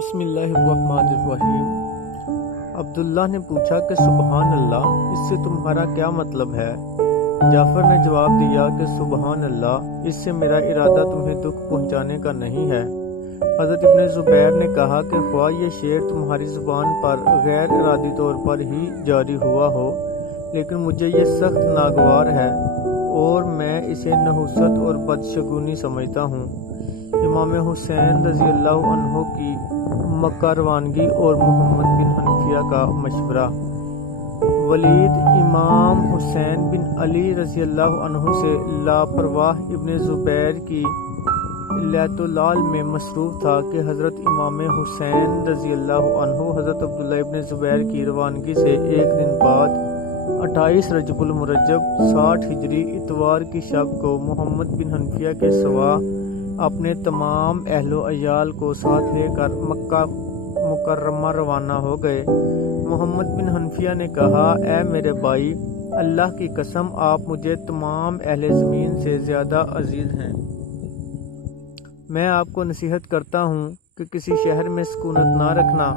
بسم اللہ الرحمن الرحیم۔ عبداللہ نے پوچھا کہ سبحان اللہ، اس سے تمہارا کیا مطلب ہے؟ جعفر نے جواب دیا کہ سبحان اللہ، اس سے میرا ارادہ تمہیں دکھ پہنچانے کا نہیں ہے۔ حضرت ابن زبیر نے کہا کہ خواہ یہ شعر تمہاری زبان پر غیر ارادی طور پر ہی جاری ہوا ہو، لیکن مجھے یہ سخت ناگوار ہے اور میں اسے نحوست اور بدشگونی سمجھتا ہوں۔ امام حسین رضی اللہ عنہ کی مکہ روانگی اور محمد بن حنفیہ کا مشورہ۔ ولید امام حسین بن علی رضی اللہ عنہ سے لاپرواہ ابن زبیر کی لیت لال میں مصروف تھا کہ حضرت امام حسین رضی اللہ عنہ حضرت عبداللہ ابن زبیر کی روانگی سے ایک دن بعد 28 رجب المرجب 60 ہجری اتوار کی شب کو محمد بن حنفیہ کے سوا اپنے تمام اہل و عیال کو ساتھ لے کر مکہ مکرمہ روانہ ہو گئے۔ محمد بن حنفیہ نے کہا، اے میرے بھائی، اللہ کی قسم آپ مجھے تمام اہل زمین سے زیادہ عزیز ہیں۔ میں آپ کو نصیحت کرتا ہوں کہ کسی شہر میں سکونت نہ رکھنا،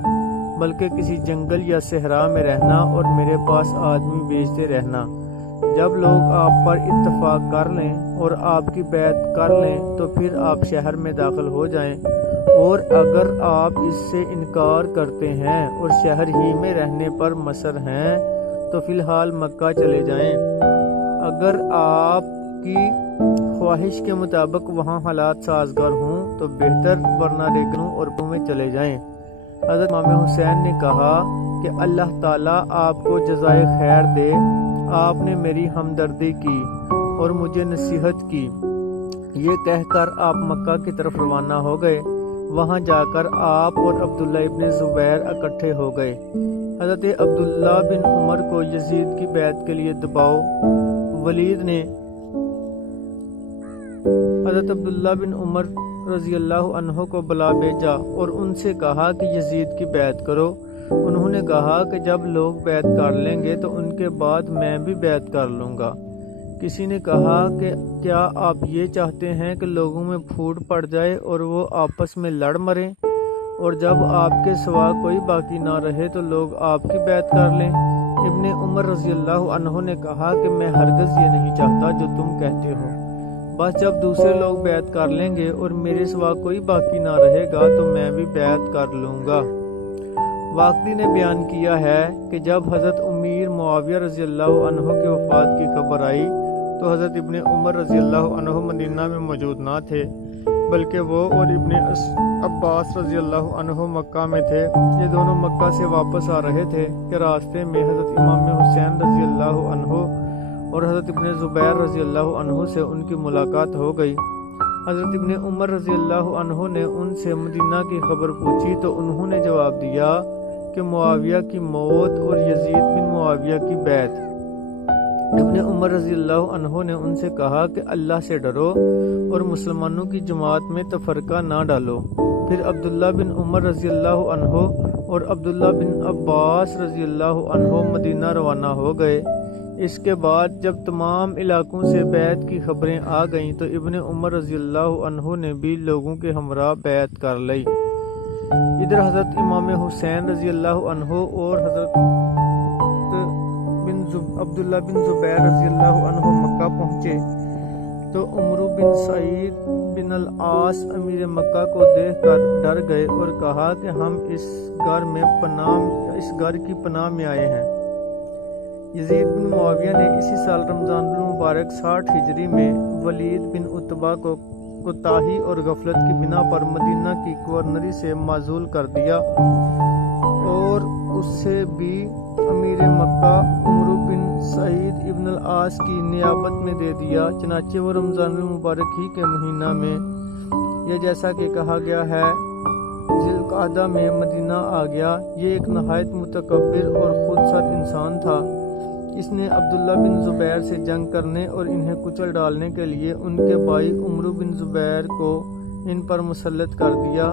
بلکہ کسی جنگل یا صحرا میں رہنا اور میرے پاس آدمی بھیجتے رہنا۔ جب لوگ آپ پر اتفاق کر لیں اور آپ کی بیعت کر لیں تو پھر آپ شہر میں داخل ہو جائیں، اور اگر آپ اس سے انکار کرتے ہیں اور شہر ہی میں رہنے پر مصر ہیں تو فی الحال مکہ چلے جائیں۔ اگر آپ کی خواہش کے مطابق وہاں حالات سازگار ہوں تو بہتر، ورنہ ریگنوں اور بوں میں چلے جائیں۔ حضرت امام حسین نے کہا کہ اللہ تعالیٰ آپ کو جزائے خیر دے، آپ نے میری ہمدردی کی اور مجھے نصیحت کی۔ یہ کہہ کر آپ مکہ کی طرف روانہ ہو گئے۔ وہاں جا کر آپ اور عبداللہ ابن زبیر اکٹھے ہو گئے۔ حضرت عبداللہ بن عمر کو یزید کی بیعت کے لیے دباؤ۔ ولید نے حضرت عبداللہ بن عمر رضی اللہ عنہ کو بلا بھیجا اور ان سے کہا کہ یزید کی بیعت کرو۔ انہوں نے کہا کہ جب لوگ بیعت کر لیں گے تو ان کے بعد میں بھی بیعت کر لوں گا۔ کسی نے کہا کہ کیا آپ یہ چاہتے ہیں کہ لوگوں میں پھوٹ پڑ جائے اور وہ آپس میں لڑ مریں، اور جب آپ کے سوا کوئی باقی نہ رہے تو لوگ آپ کی بیعت کر لیں؟ ابن عمر رضی اللہ عنہ نے کہا کہ میں ہرگز یہ نہیں چاہتا جو تم کہتے ہو۔ بس جب دوسرے لوگ بیعت کر لیں گے اور میرے سوا کوئی باقی نہ رہے گا تو میں بھی بیعت کر لوں گا۔ واقعی نے بیان کیا ہے کہ جب حضرت امیر معاویہ رضی اللہ عنہ کی وفات کی خبر آئی تو حضرت ابن عمر رضی اللہ عنہ مدینہ میں موجود نہ تھے، بلکہ وہ اور ابن عباس رضی اللہ عنہ مکہ میں تھے۔ یہ دونوں مکہ سے واپس آ رہے تھے کہ راستے میں حضرت امام حسین رضی اللہ عنہ اور حضرت ابن زبیر رضی اللہ عنہ سے ان کی ملاقات ہو گئی۔ حضرت ابن عمر رضی اللہ عنہ نے ان سے مدینہ کی خبر پوچھی تو انہوں نے جواب دیا کہ معاویہ کی موت اور یزید بن معاویہ کی بیعت۔ ابن عمر رضی اللہ عنہ نے ان سے کہا کہ اللہ سے ڈرو اور مسلمانوں کی جماعت میں تفرقہ نہ ڈالو۔ پھر عبداللہ بن عمر رضی اللہ عنہ اور عبداللہ بن عباس رضی اللہ عنہ مدینہ روانہ ہو گئے۔ اس کے بعد جب تمام علاقوں سے بیعت کی خبریں آ گئیں تو ابن عمر رضی اللہ عنہ نے بھی لوگوں کے ہمراہ بیعت کر لی۔ ادھر حضرت امام حسین رضی اللہ عنہ اور حضرت عبداللہ بن زبیر رضی اللہ عنہ مکہ پہنچے تو عمرو بن سعید بن العاص امیر مکہ کو دیکھ کر ڈر گئے اور کہا کہ ہم اس گھر کی پناہ میں آئے ہیں۔ یزید بن معاویہ نے اسی سال رمضان المبارک 60 ہجری میں ولید بن عتبہ کو کوتاہی اور غفلت کی بنا پر مدینہ کی گورنری سے معزول کر دیا اور اسے بھی امیر مکہ عمرو بن سعید ابن العاص کی نیابت میں دے دیا۔ چنانچہ وہ رمضان المبارک ہی کے مہینہ میں، یا جیسا کہ کہا گیا ہے، ذی القعدہ میں مدینہ آ گیا۔ یہ ایک نہایت متکبر اور خود سر انسان تھا۔ اس نے عبداللہ بن زبیر سے جنگ کرنے اور انہیں کچل ڈالنے کے لیے ان کے بھائی عمرو بن زبیر کو ان پر مسلط کر دیا،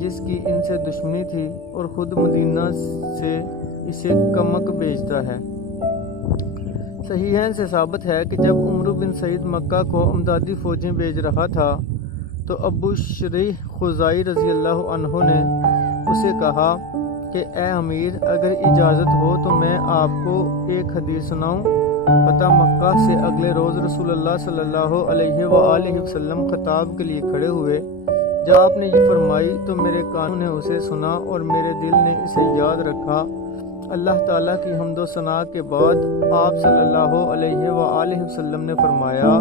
جس کی ان سے دشمنی تھی، اور خود مدینہ سے اسے کمک بھیجتا ہے۔ صحیحین سے ثابت ہے کہ جب عمرو بن سعید مکہ کو امدادی فوجیں بھیج رہا تھا تو ابو شریح خزائی رضی اللہ عنہ نے اسے کہا کہ اے امیر، اگر اجازت ہو تو میں آپ کو ایک حدیث سناؤں۔ فتح مکہ سے اگلے روز رسول اللہ صلی اللہ علیہ وآلہ وسلم خطاب کے لیے کھڑے ہوئے۔ جب آپ نے یہ فرمائی تو میرے کانوں نے اسے سنا اور میرے دل نے اسے یاد رکھا۔ اللہ تعالیٰ کی حمد و ثنا کے بعد آپ صلی اللہ علیہ وآلہ وسلم نے فرمایا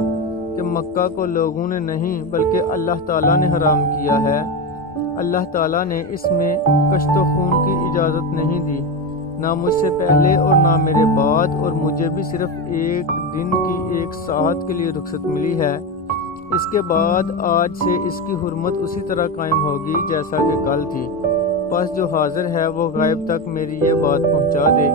کہ مکہ کو لوگوں نے نہیں بلکہ اللہ تعالیٰ نے حرام کیا ہے۔ اللہ تعالیٰ نے اس میں کشت و خون کی اجازت نہیں دی، نہ مجھ سے پہلے اور نہ میرے بعد، اور مجھے بھی صرف ایک دن کی 1 ساعت کے لیے رخصت ملی ہے۔ اس کے بعد آج سے اس کی حرمت اسی طرح قائم ہوگی جیسا کہ کل تھی۔ پس جو حاضر ہے وہ غائب تک میری یہ بات پہنچا دے۔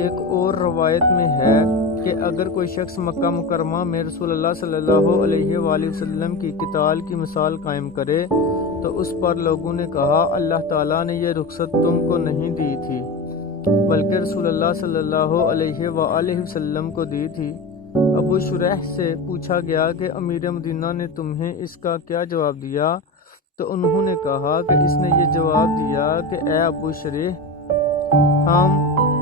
ایک اور روایت میں ہے کہ اگر کوئی شخص مکہ مکرمہ میں رسول اللہ صلی اللہ علیہ وآلہ وسلم کی قتال کی مثال قائم کرے تو اس پر لوگوں نے کہا اللہ تعالیٰ نے یہ رخصت تم کو نہیں دی تھی بلکہ رسول اللہ صلی اللہ علیہ وآلہ وسلم کو دی تھی۔ ابو شریح سے پوچھا گیا کہ امیر مدینہ نے تمہیں اس کا کیا جواب دیا؟ تو انہوں نے کہا کہ اس نے یہ جواب دیا کہ اے ابو شریح، ہم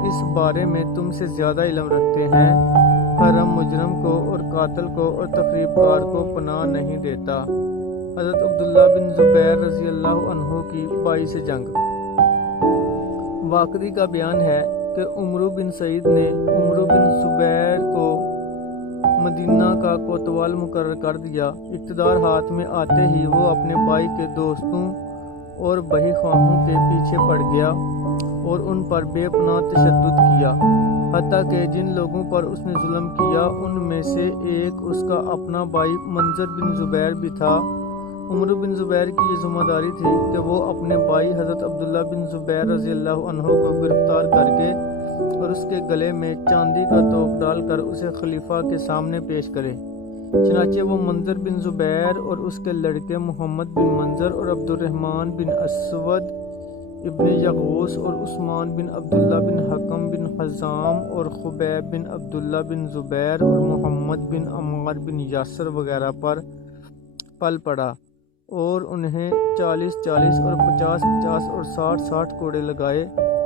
اس بارے میں تم سے زیادہ علم رکھتے ہیں۔ حرم مجرم کو اور قاتل کو اور تخریب کار کو پناہ نہیں دیتا۔ حضرت عبداللہ بن زبیر رضی اللہ عنہ کی 22 جنگ۔ واقعی کا بیان ہے کہ عمرو بن سعید نے عمرو بن زبیر کو مدینہ کا کوتوال مقرر کر دیا۔ اقتدار ہاتھ میں آتے ہی وہ اپنے بھائی کے دوستوں اور بہی خواہوں کے پیچھے پڑ گیا اور ان پر بے پناہ تشدد کیا، حتیٰ کہ جن لوگوں پر اس نے ظلم کیا ان میں سے ایک اس کا اپنا بھائی منظر بن زبیر بھی تھا۔ عمرو بن زبیر کی یہ ذمہ داری تھی کہ وہ اپنے بھائی حضرت عبداللہ بن زبیر رضی اللہ عنہ کو گرفتار کر کے اور اس کے گلے میں چاندی کا توق ڈال کر اسے خلیفہ کے سامنے پیش کرے۔ چنانچہ وہ منظر بن زبیر اور اس کے لڑکے محمد بن منظر اور عبد الرحمن بن اسود ابن یغوث اور عثمان بن عبداللہ بن حکم بن حزام اور خبیب بن عبداللہ بن زبیر اور محمد بن عمار بن یاسر وغیرہ پر پل پڑا اور انہیں 40 اور 50 اور 60 کوڑے لگائے۔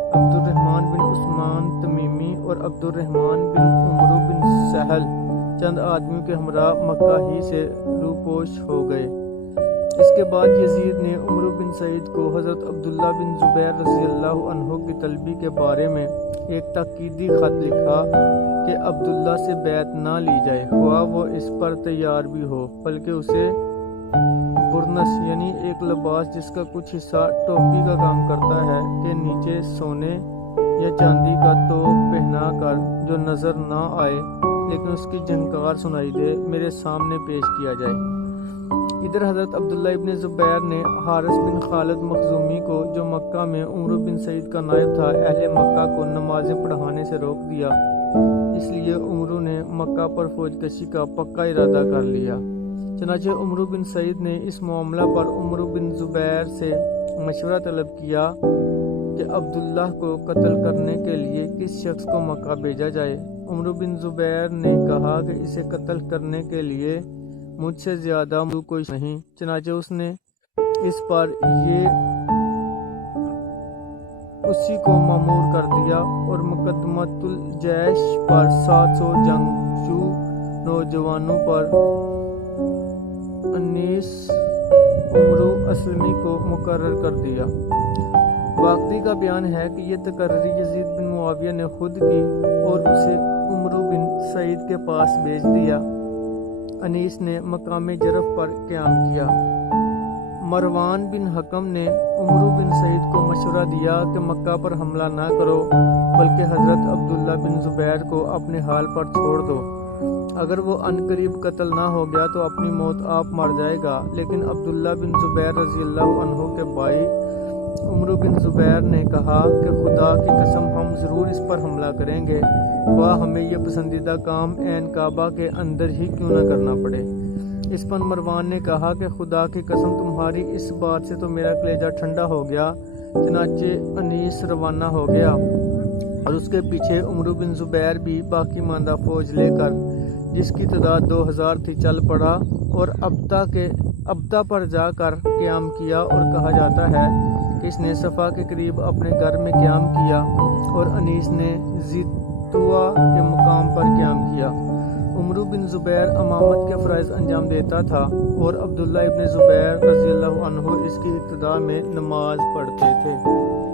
عبد الرحمن بن عثمان تمیمی اور عبد الرحمن بن عمرو بن سہل چند آدمیوں کے ہمراہ مکہ ہی سے روپوش ہو گئے۔ اس کے بعد یزید نے عمرو بن سعید کو حضرت عبداللہ بن زبیر رضی اللہ عنہ کی طلبی کے بارے میں ایک تاکیدی خط لکھا کہ عبداللہ سے بیعت نہ لی جائے، خواہ وہ اس پر تیار بھی ہو، بلکہ اسے برنس یعنی ایک لباس جس کا کچھ حصہ ٹوپی کا کام کرتا ہے کے نیچے سونے یا چاندی کا توق پہنا کر جو نظر نہ آئے لیکن اس کی جھنکار سنائی دے میرے سامنے پیش کیا جائے۔ ادھر حضرت عبداللہ ابن زبیر نے حارث بن خالد مخزومی کو جو مکہ میں عمرو بن سعید کا نائب تھا اہل مکہ کو نمازیں پڑھانے سے روک دیا، اس لیے عمرو نے مکہ پر فوج کشی کا پکا ارادہ کر لیا۔ چنانچہ عمرو بن سعید نے اس معاملہ پر عمرو بن زبیر سے مشورہ طلب کیا کہ عبداللہ کو قتل کرنے کے لیے کس شخص کو مکہ بھیجا جائے۔ عمرو بن زبیر نے کہا کہ اسے قتل کرنے کے لیے مجھ سے زیادہ کوئی نہیں۔ چنانچہ اس نے اس پر یہ اسی کو مامور کر دیا اور مقدمۃ الجیش پر 700 جنگجو نوجوانوں پر انیس عمرو اسلمی کو مقرر کر دیا۔ واقعی کا بیان ہے کہ یہ تقرری یزید بن معاویہ نے خود کی اور اسے عمرو بن سعید کے پاس بھیج دیا۔ انیس نے مقام جرف پر قیام کیا۔ مروان بن حکم نے عمرو بن سعید کو مشورہ دیا کہ مکہ پر حملہ نہ کرو بلکہ حضرت عبداللہ بن زبیر کو اپنے حال پر چھوڑ دو، اگر وہ عنقریب قتل نہ ہو گیا تو اپنی موت آپ مر جائے گا۔ لیکن عبداللہ بن زبیر رضی اللہ عنہ کے بھائی عمرو بن زبیر نے کہا کہ خدا کی قسم ہم ضرور اس پر حملہ کریں گے، خواہ ہمیں یہ پسندیدہ کام عین کعبہ کے اندر ہی کیوں نہ کرنا پڑے۔ اس پر مروان نے کہا کہ خدا کی قسم تمہاری اس بات سے تو میرا کلیجہ ٹھنڈا ہو گیا۔ چنانچہ انیس روانہ ہو گیا اور اس کے پیچھے عمرو بن زبیر بھی باقی ماندہ فوج لے کر، جس کی تعداد 2000 تھی، چل پڑا اور ابتا پر جا کر قیام کیا، اور کہا جاتا ہے کہ اس نے صفا کے قریب اپنے گھر میں قیام کیا اور انیس نے زیتوا کے مقام پر قیام کیا۔ عمرو بن زبیر امامت کے فرائض انجام دیتا تھا اور عبداللہ ابن زبیر رضی اللہ عنہ اس کی ابتدا میں نماز پڑھتے تھے۔